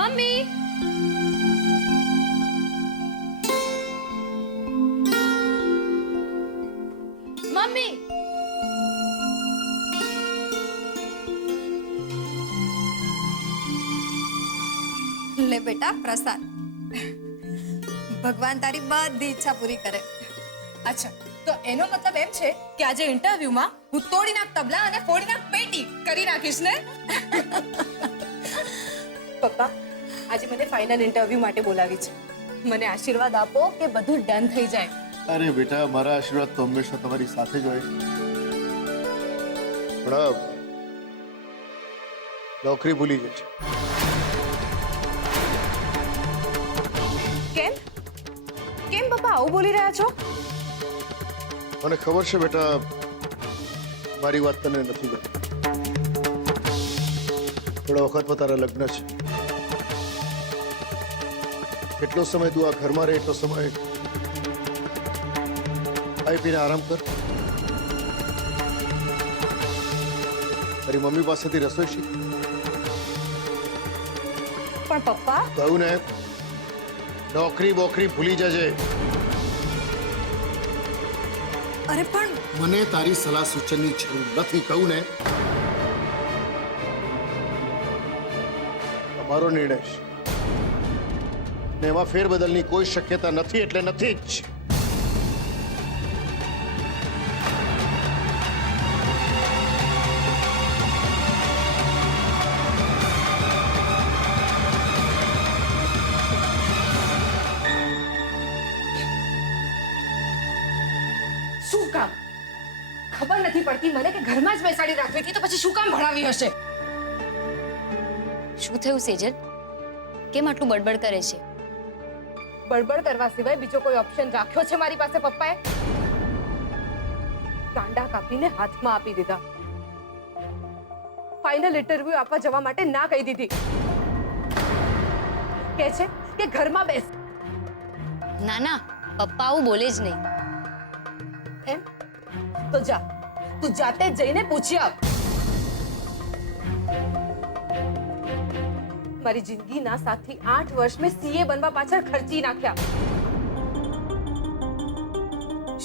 Mummy mummy લે બેટા પ્રસાદ. ભગવાન તારી બધી ઈચ્છા પૂરી કરે. અચ્છા તો એનો મતલબ એમ છે કે આજે ઇન્ટરવ્યુમાં હું તોડી નાખ તબલા અને ફોડી નાખ પેટી કરી નાખીશ ને? પપ્પા આજે મને ફાઇનલ ઇન્ટરવ્યુ માટે બોલાવી છે. મને આશીર્વાદ આપો કે બધું ડન થઈ જાય. અરે બેટા, મારા આશીર્વાદ તો હંમેશા તમારી સાથે જ હોય. પણ નોકરી ભૂલી જશે. કેમ કેમ પપ્પા આવું બોલી રહ્યા છો? મને ખબર છે બેટા, મારી વાત તને નથી ગમતી. થોડા વખતમાં તારા લગ્ન છે. એટલો સમય તું આ ઘરમાં રહે, એટલો સમય ખાઈ પીને આરામ કર. તારી મમ્મી પાસેથી રસોઈ શીખ. પણ પપ્પા કહું ને, નોકરી બોકરી ભૂલી જજે. અરે પણ મને તારી સલાહ સૂચનની જરૂર નથી, કહું ને. તમારો નિર્ણય છે ને એમાં ફેરબદલની કોઈ શક્યતા નથી, એટલે નથી જ. શું કામ ખબર નથી પડતી મને કે ઘરમાં જ બેસાડી રાખવી હતી તો પછી શું કામ ભણાવી હશે? શું થયું સેજલ? કેમ આટલું બડબડ કરે છે? બળબડ કરવા સિવાય બીજો કોઈ ઓપ્શન રાખ્યો છે મારી પાસે પપ્પાએ? કાંડા કાપીને હાથમાં આપી દીધા. ફાઇનલ ઇન્ટરવ્યુ આપવા જવા માટે ના કહી દીધી. કહે છે કે ઘરમાં બેસ. ના ના, પપ્પા આવું બોલે જ નહીં. એમ તો જા, તું જાતે જ જઈને પૂછી આવ. મારી જિંદગીના 7 થી 8 વર્ષ મેં સીએ બનવા પાછળ ખર્ચી નાખ્યા.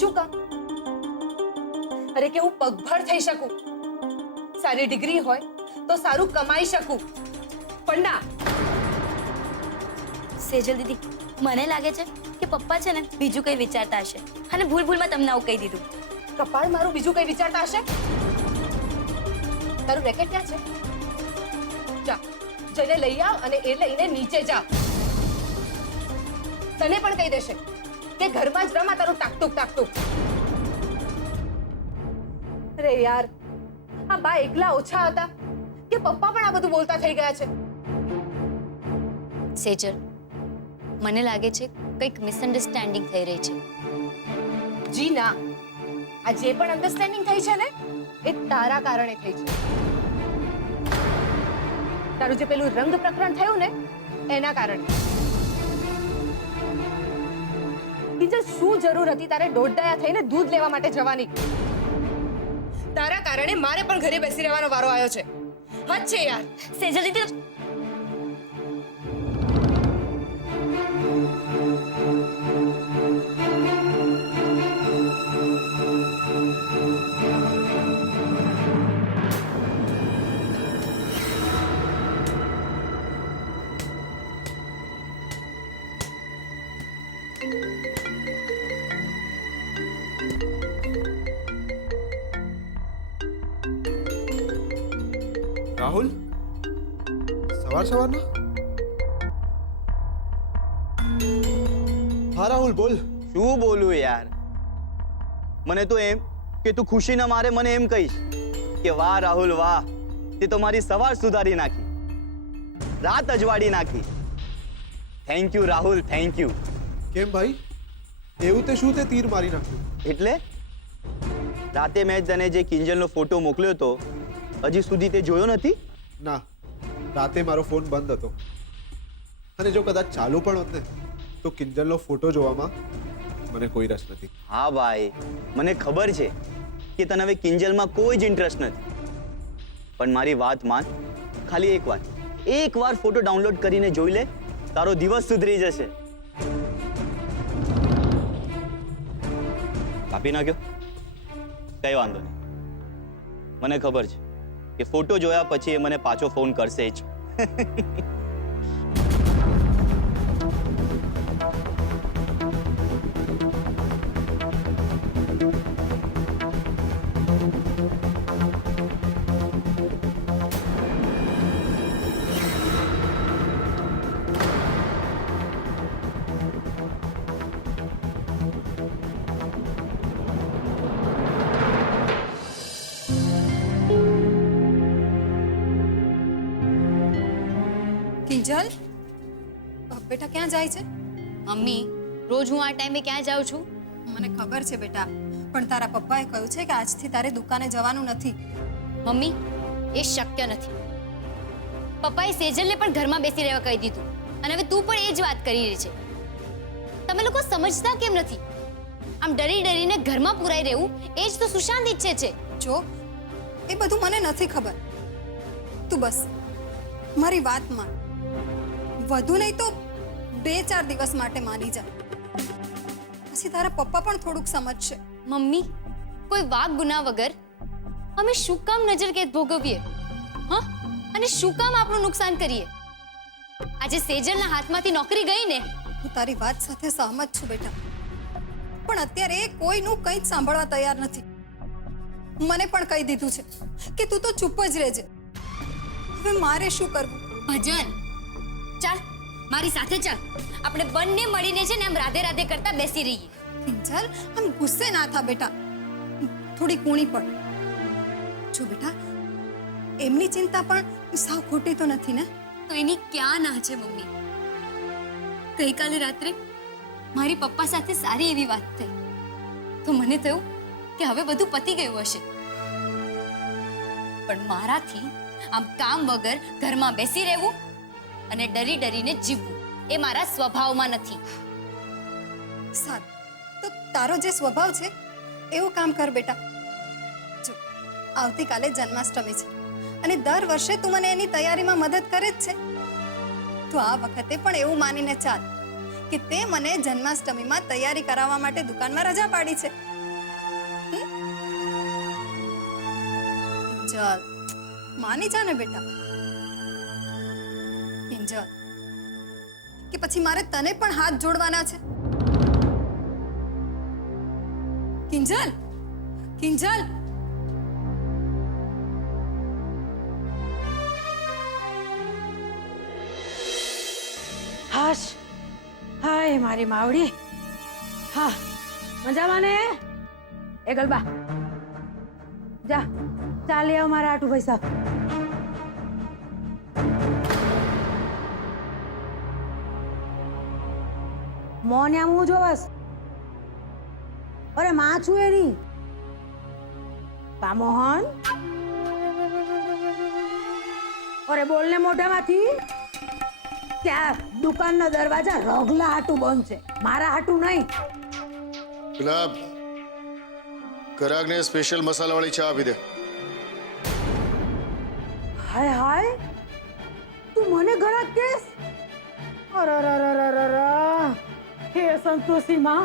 શું કામ? અરે કે હું પગભર થઈ શકું, સારી ડિગ્રી હોય તો સારું કમાઈ શકું, પણ ના. સેજલ દીદી, મને લાગે છે કે પપ્પા છે ને બીજું કંઈ વિચારતા હશે અને ભૂલમાં તમને આવું કહી દીધું. કપાળ મારું બીજું કઈ વિચારતા હશે? તારું રેકેટ ક્યાં છે? જા જઈને લઈ આવ અને એ લઈને નીચે જા. તને પણ કહી દેશે કે ઘરમાં જ રમા તારું ટાકટુક ટાકટુક. અરે યાર, આ બા એકલા ઓછા હતા કે પપ્પા પણ આ બધું બોલતા થઈ ગયા છે? સેજલ, મને લાગે છે કંઈક મિસઅન્ડરસ્ટેન્ડિંગ થઈ રહી છે. જી ના, આ જે પણ અન્ડરસ્ટેન્ડિંગ થઈ છે ને એ તારા કારણે થઈ છે. તારું જે પેલું રંગ પ્રકરણ થયું ને એના કારણે. બીજે શું જરૂર હતી તારે દોડદાયા થઈને દૂધ લેવા માટે જવાની? તારા કારણે મારે પણ ઘરે બેસી રહેવાનો વારો આવ્યો છે. હદ છે યાર. સેજલ દીદી, રાહુલ, સવારના? હા રાહુલ, બોલ. શું બોલું યાર? મને તો એમ કે તું ખુશીના મારે મને એમ કહીશ કે વાહ રાહુલ વાહ, તે તો મારી સવાર સુધારી નાખી, રાત અજવાડી નાખી. Thank you Rahul, thank you. કેમ ભાઈ, એવું તે શું તે તીર મારી નાખ્યું? એટલે રાતે મેં તને જે કિંજલનો ફોટો મોકલ્યો હતો, હજી સુધી તે જોયો નથી? ના, રાતે મારો ફોન બંધ હતો અને જો કદાચ ચાલુ પણ હોત ને તો કિંજલનો ફોટો જોવામાં મને કોઈ રસ નથી. હા ભાઈ, મને ખબર છે કે તને હવે કિંજલમાં કોઈ જ ઇન્ટરેસ્ટ નથી, પણ મારી વાત માન, ખાલી એક વાત. એકવાર ફોટો ડાઉનલોડ કરીને જોઈ લે, તારો દિવસ સુધરી જશે. કાપી નાખ્યો? કઈ વાંધો નહીં. મને ખબર છે કે ફોટો જોયા પછી એ મને પાછો ફોન કરશે જ. કિંજલ બેટા ક્યાં જાય છે? મમ્મી રોજ હું આ ટાઈમે ક્યાં જાઉં છું? મને ખબર છે બેટા, પણ તારા પપ્પાએ કહ્યું છે કે આજથી તારે દુકાને જવાનું નથી. મમ્મી એ શક્ય નથી. પપ્પાએ સેજલને પણ ઘરમાં બેસી રહેવા કહી દીધું અને હવે તું પણ એ જ વાત કરી રહી છે. તમે લોકો સમજતા કેમ નથી? આમ ડરી ડરીને ઘરમાં પુરાઈ રહેવું એ જ તો સુશાંત ઈચ્છે છે. જો એ બધું મને નથી ખબર. તું બસ મારી વાત માન. વધુ નહીં તો 2-4 દિવસ માટે માની જા. પછી તારા પપ્પા પણ થોડુંક સમજશે. મમ્મી કોઈ વાક ગુના વગર અમે શું કામ નજરકેદ ભોગવીએ? હા, અને શું કામ આપણું નુકસાન કરીએ? આજે સેજલના હાથમાંથી નોકરી ગઈ ને. હું તારી વાત સાથે સહમત છું બેટા, પણ અત્યારે એ કોઈનું કંઈ જ સાંભળવા તૈયાર નથી. મને પણ કહી દીધું છે કે તું તો ચૂપ જ રહેજે. હવે મારે શું કરવું? ભજન ચાલ મારી સાથે ચાલ. આપણે બંને મળીને છે ને આમ રાધે રાધે કરતા બેસી રહીએ. કિંજલ આમ ગુસ્સે ના થા બેટા, થોડી કૂણી પડ. જો બેટા એમની ચિંતા પણ સાવ ખોટી તો નથી ને? તો એની ક્યાં ના છે મમ્મી? ગઈકાલે રાત્રે મારી પપ્પા સાથે સારી એવી વાત થઈ તો મને થયું કે હવે બધું પતી ગયું હશે. પણ મારાથી આમ કામ વગર ઘરમાં બેસી રહેવું અને ડરી ડરીને જીવવું એ મારા સ્વભાવમાં નથી. સારું, તો તારો જે સ્વભાવ છે એવું કામ કર બેટા. જો આવતીકાલે જન્માષ્ટમી છે અને દર વર્ષે તું મને એની તૈયારીમાં મદદ કરે જ છે. તો આ વખતે પણ એવું માનીને ચાલ કે તે મને જન્માષ્ટમીમાં તૈયારી કરાવવા માટે દુકાનમાં રજા પાડી છે. કિંજલ માની જા ને બેટા. કિંજલ કે પછી મારે તને પણ હાથ જોડવાના છે? કિંજલ, કિંજલ હાશ, હાય મારી માવડી. હા મજામાં ને? એ ગલબા જા ચાલે મારા આટું પૈસા. મોને આમ હું જોવસ? અરે માં છું એની. પા મોહન, અરે બોલ ને મોઢામાંથી. ત્યાં દુકાનનો દરવાજા રગલા હાટું બંધ છે, મારા હાટું નહીં. ગુલાબ, ગ્રાહકને સ્પેશિયલ મસાલાવાળી ચા આપી દે. હાય હાય, તું મને ઘણા કેસ? અરરરરરરર, હે સંતોષી માં,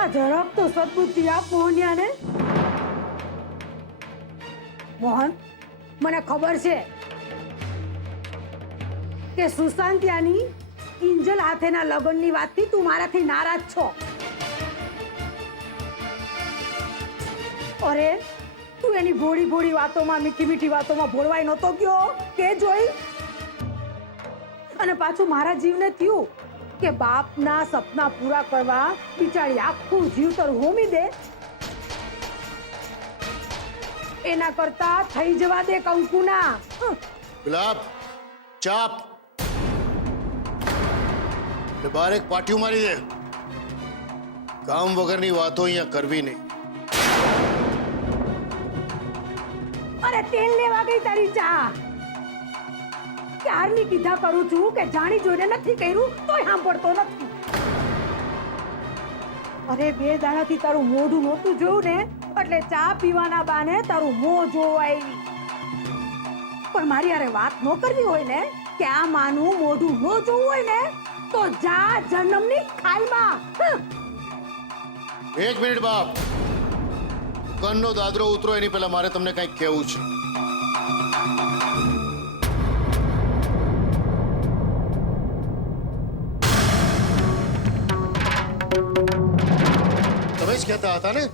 આ જરાક તો સદબુદ્ધિ આપ મોહનિયાને. મોહન, મને ખબર છે કે સુશાંતિયાની કિંજલ હાથેના લગ્નની વાતથી તું મારાથી નારાજ છો. અરે તું એની ભોળી ભોળી વાતોમાં, મીઠી મીઠી વાતોમાં ભોળવાઈ નહોતો ગયો કે જોઈ? અને પાછું મારા જીવને થયું કે બાપના સપના પૂરા કરવા બિચારી આખું જીવતર હોમી દે. એના કરતા થઈ જવા દે કંકુના. ગુલાબ, ચાપ ને બહાર એક પાટિયું મારી દે. કામ વગરની વાતો અહીંયા કરવી નહીં. અરે તેલ લેવા ગઈ તારી ચા. ક્યારની કીધા કરું છું કે જાણી જોઈને નથી કર્યું તોય સાંભળતો નથી. અરે 2 દાડાથી તારું મોઢું નહોતું જોયું ને એટલે ચા પીવાના બાને તારું મોં જોવા આવી. પણ મારી હારે વાત ન કરવી હોય ને કે આ માનું મોઢું ન જોવું હોય ને તો જા જન્મની ખાઈમાં. એક મિનિટ બાપ, દુકાનનો દાદરો ઉતરો એની પહેલા મારે તમને કંઈક કહેવું છે. તમે જ કહેતા હતા ને,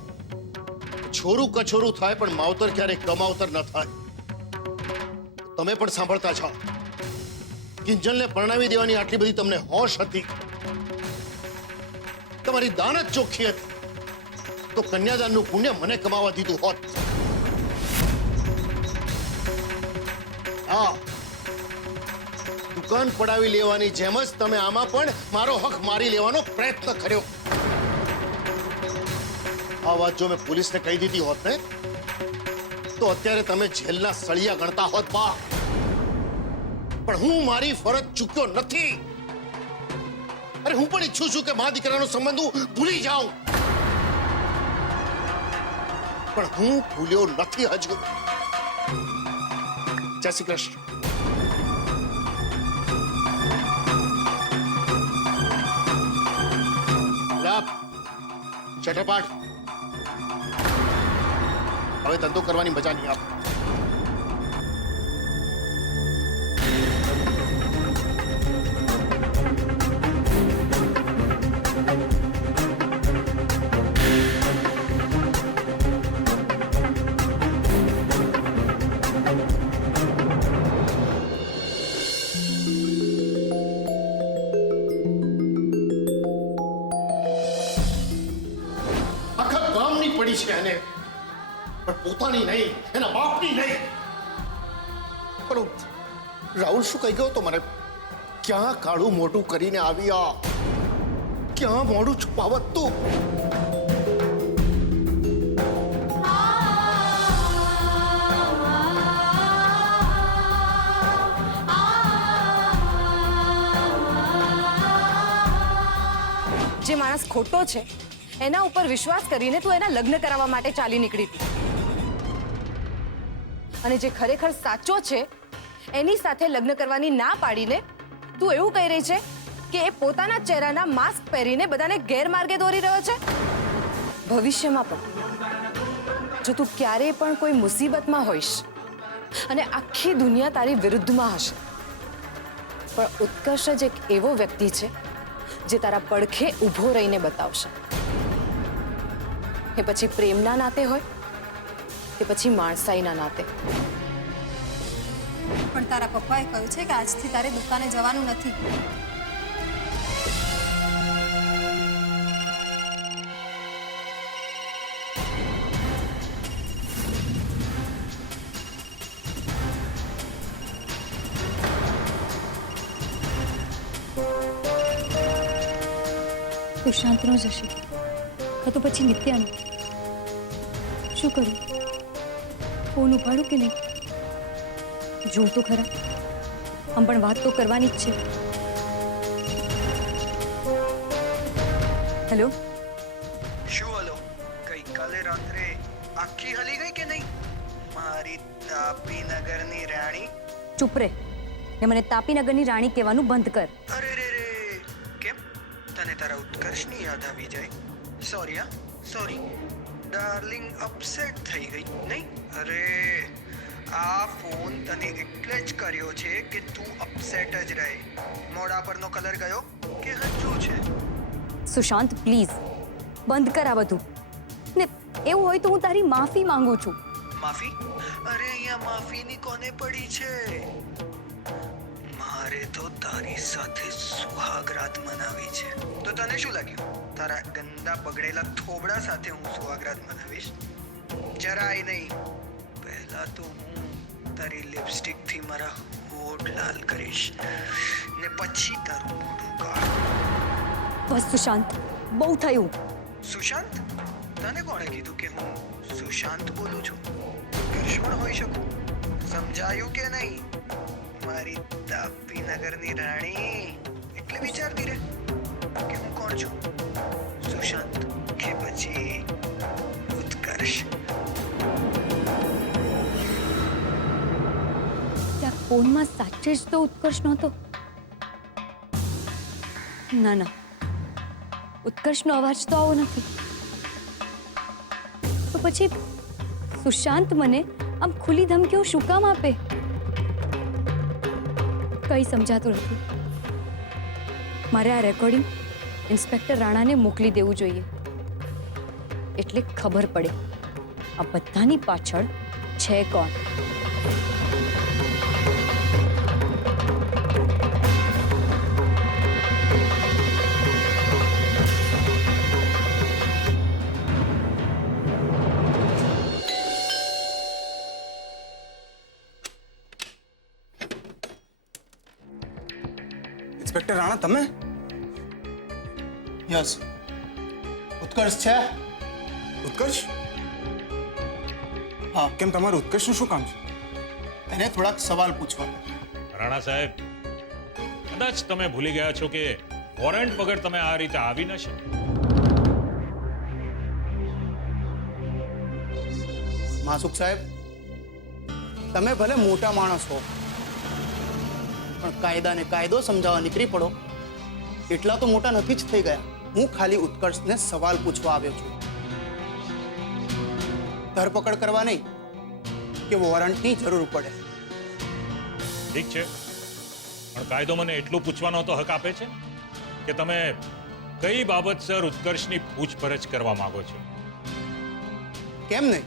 છોરું કછોરું થાય પણ માવતર ક્યારેય કમાવતર ન થાય. તમે પણ સાંભળતા છો. કિંજલને પરણાવી દેવાની આટલી બધી તમને હોશ હતી, તમારી દાનત ચોખ્ખી હતી, તો કન્યાદાનનું પુણ્ય મને કમાવા દીધું હોત. હા, દુકાન પડાવી લેવાની જેમ જ તમે આમાં પણ મારો હક મારી લેવાનો પ્રયત્ન કર્યો. આ વાત જો મેં પોલીસને કહી દીધી હોત ને, તો અત્યારે તમે જેલના સળિયા ગણતા હોત બા. પણ હું મારી ફરજ ચૂક્યો નથી. અરે હું પણ ઈચ્છું છું કે મા દીકરાનો સંબંધ હું ભૂલી જાઉં, પણ હું ભૂલ્યો નથી હજુ. જય શ્રી કૃષ્ણ. ચટરપાટ, હવે ધંધો કરવાની મજા નહીં આવે. આખા ગામની પડી છે એને, પણ પોતાની નહીં, એના બાપની નહીં. પણ રાહુલ શું કહી ગયો તો મને? ક્યાં કાળું મોઢું કરીને આવી આ? ક્યાં મોઢું છુપાવત તું? જે માણસ ખોટો છે એના ઉપર વિશ્વાસ કરીને તું એના લગ્ન કરાવવા માટે ચાલી નીકળી હતી, અને જે ખરેખર સાચો છે એની સાથે લગ્ન કરવાની ના પાડીને તું એવું કહી રહી છે કે એ પોતાના ચહેરાના માસ્ક પહેરીને બધાને ગેરમાર્ગે દોરી રહ્યો છે. ભવિષ્યમાં પણ જો તું ક્યારેય પણ કોઈ મુસીબતમાં હોઈશ અને આખી દુનિયા તારી વિરુદ્ધમાં હશે, પણ ઉત્કર્ષ જ એક એવો વ્યક્તિ છે જે તારા પડખે ઊભો રહીને બતાવશે. એ પછી પ્રેમના નાતે હોય કે પછી માણસાઈના નાતે. પણ તારા પપ્પાએ કહ્યું છે કે આજથી તારે દુકાને જવાનું નથી. સુશાંતનો જ હશે, તો પછી નિત્યાનો. શું કરું? ફોન ઉપાડું કે નહીં? જોઉં તો ખરા, આમ પણ વાત તો કરવાની જ છે. હેલો, શું હલો? ગઈકાલે રાત્રે આખી હલી ગઈ કે નહીં? મારી તાપીનગરની રાણી. ચૂપ રે ને મને તાપીનગરની રાણી કહેવાનું બંધ કર. અરે રે રે, કેમ તને તારા ઉત્કર્ષની યાદ આવી જાય? સોરી હા, સોરી ડાર્લિંગ, અપસેટ થઈ ગઈ નહીં? અરે આ ફોન તને એટલે જ કર્યો છે કે તું અપસેટ જ રહે. મોઢા પરનો કલર ગયો કે હજુ છે? સુશાંત પ્લીઝ બંધ કર આ બધું. ને એવું હોય તો હું તારી માફી માંગુ છું. માફી? અરે અહીંયા માફીની કોને પડી છે? મારે તો તારી સાથે સુહાગરાત મનાવી છે. તો તને શું લાગ્યું તારા ગંદા બગડેલા થોબડા સાથે હું સુહાગરાત મનાવીશ? જરાય નહીં. પહેલા તો હું તારી લિપસ્ટિક થી મારા હોઠ લાલ કરીશ ને પછી તારું મોઢું કાળ. બસ સુશાંત, બહુ થયું. સુશાંત? તને કોણે કીધું કે હું સુશાંત બોલું છું? કૃષ્ણ હોઈ શકું. સમજાયું કે નહીં? મારી તાપીનગરની રાણી. એટલે વિચારતી રહે કે હું કોણ છું, સુશાંત કે પછી ઉત્કર્ષ. ફોનમાં સાચે જ તો ઉત્કર્ષ નહોતો? ના ના, ઉત્કર્ષનો અવાજ તો આવો નથી. તો પછી સુશાંત મને આમ ખુલ્લી ધમકીઓ શું કામ આપે? કંઈ સમજાતું નથી. મારે આ રેકોર્ડિંગ ઇન્સ્પેક્ટર રાણાને મોકલી દેવું જોઈએ, એટલે ખબર પડે આ બધાની પાછળ છે કોણ. ઇન્સ્પેક્ટર રાણા, તમે? યસ, ઉત્કર્ષ છે? ઉત્કર્ષ? હા. કેમ, તમારું ઉત્કર્ષનું શું કામ છે? એને થોડાક સવાલ પૂછવા. રાણા સાહેબ, કદાચ તમે ભૂલી ગયા છો કે વોરંટ વગર તમે આ રીતે આવી ન શકો. માસુક સાહેબ, તમે ભલે મોટા માણસ હો, પણ કાયદાને કાયદો સમજાવવા નીકળી પડો એટલા તો મોટા નથી જ થઈ ગયા. હું ખાલી ઉત્કર્ષને સવાલ પૂછવા આવ્યો છું, ધરપકડ કરવા નહીં કે વોરંટની જરૂર પડે. ઠીક છે, પણ કાયદો મને એટલું પૂછવાનો તો હક આપે છે કે તમે કઈ બાબતસર ઉત્કર્ષની પૂછપરછ કરવા માંગો છો? કેમ નહીં?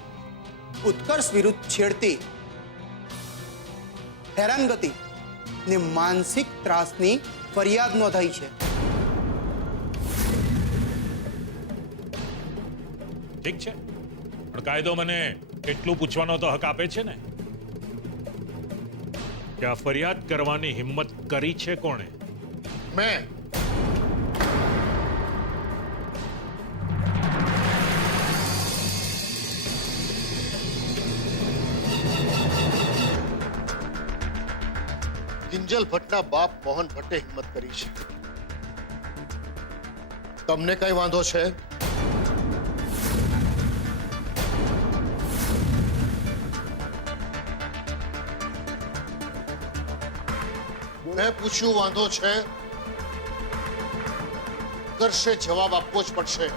ઉત્કર્ષ વિરુદ્ધ છેડતી, હેરાનગતિ ને માનસિક ત્રાસની ફરિયાદ નોંધાઈ છે. ઠીક છે, પણ કાયદો મને એટલું પૂછવાનો તો હક આપે છે ને કે આ ફરિયાદ કરવાની હિંમત કરી છે કોણે? મેં. કિંજલ ભટ્ટના બાપ મોહન ભટ્ટે હિંમત કરી છે. તમને કઈ વાંધો છે? મેં પૂછ્યું, વાંધો છે? કરશે, જવાબ આપવો જ પડશે.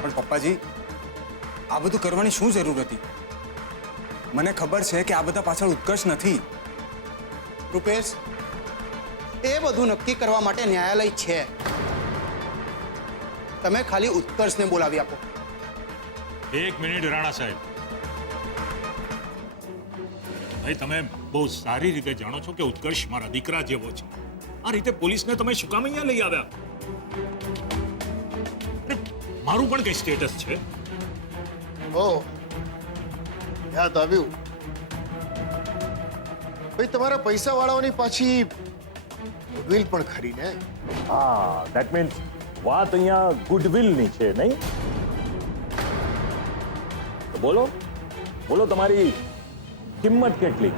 પણ પપ્પાજી, આ બધું કરવાની શું જરૂર હતી? મને ખબર છે કે આ બધા પાછળ ઉત્કર્ષ નથી. રૂપેશ, એ બધું નક્કી કરવા માટે ન્યાયાલય છે. તમે ખાલી ઉત્કર્ષને બોલાવી આપો. એક મિનિટ રાણા સાહેબ, ભાઈ તમે બહુ સારી રીતે જાણો છો કે ઉત્કર્ષ મારા દીકરા જેવો છે. આ રીતે પોલીસને તમે શું કામ અહીંયા લઈ આવ્યા? મારું પણ કઈ સ્ટેટસ છે? ઓહ, યાદ આવ્યું. ભાઈ તમારા પૈસા વાળાઓની પાછી ગુડવિલ પણ ખરી ને? હા, ધેટ મીન્સ વાત અહીંયા ગુડવિલની છે નહીં? તો બોલો બોલો, તમારી કિંમત કેટલી?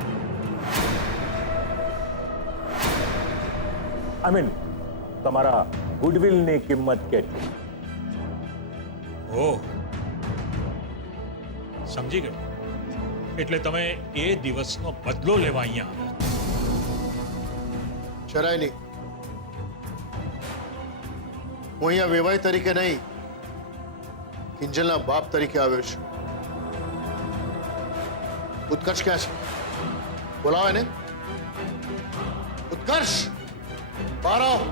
આઈ મીન તમારા ગુડવિલની કિંમત કેટલી? ઓહ, સમજી ગયો. એટલે તમે એ દિવસનો બદલો લેવા અહીંયા આવ્યા? જરાય નહીં. હું અહીંયા વેવાઈ તરીકે નહીં, કિંજલના બાપ તરીકે આવ્યો છું. ઉત્કર્ષ ક્યાં છે? બોલાવો એને. ઉત્કર્ષ, બહાર આવો.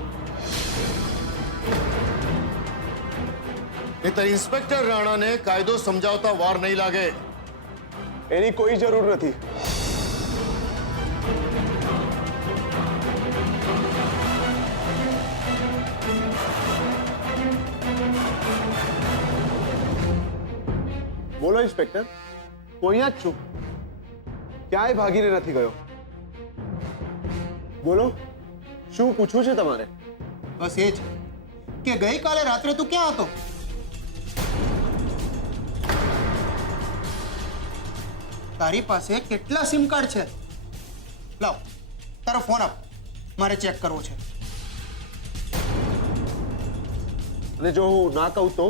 નહીંતર ઇન્સ્પેક્ટર રાણાને કાયદો સમજાવતા વાર નહીં લાગે. એની કોઈ જરૂર નથી. બોલો ઇન્સ્પેક્ટર, હું અહીંયા જ છું, ક્યાંય ભાગીને નથી ગયો. બોલો, શું પૂછવું છે તમારે? બસ એ જ કે ગઈકાલે રાત્રે તું ક્યાં હતો? તારી પાસે કેટલા સિમ કાર્ડ છે? લાવ, તારો ફોન આપ, મારે ચેક કરવો છે. અને જો હું ના કહું તો?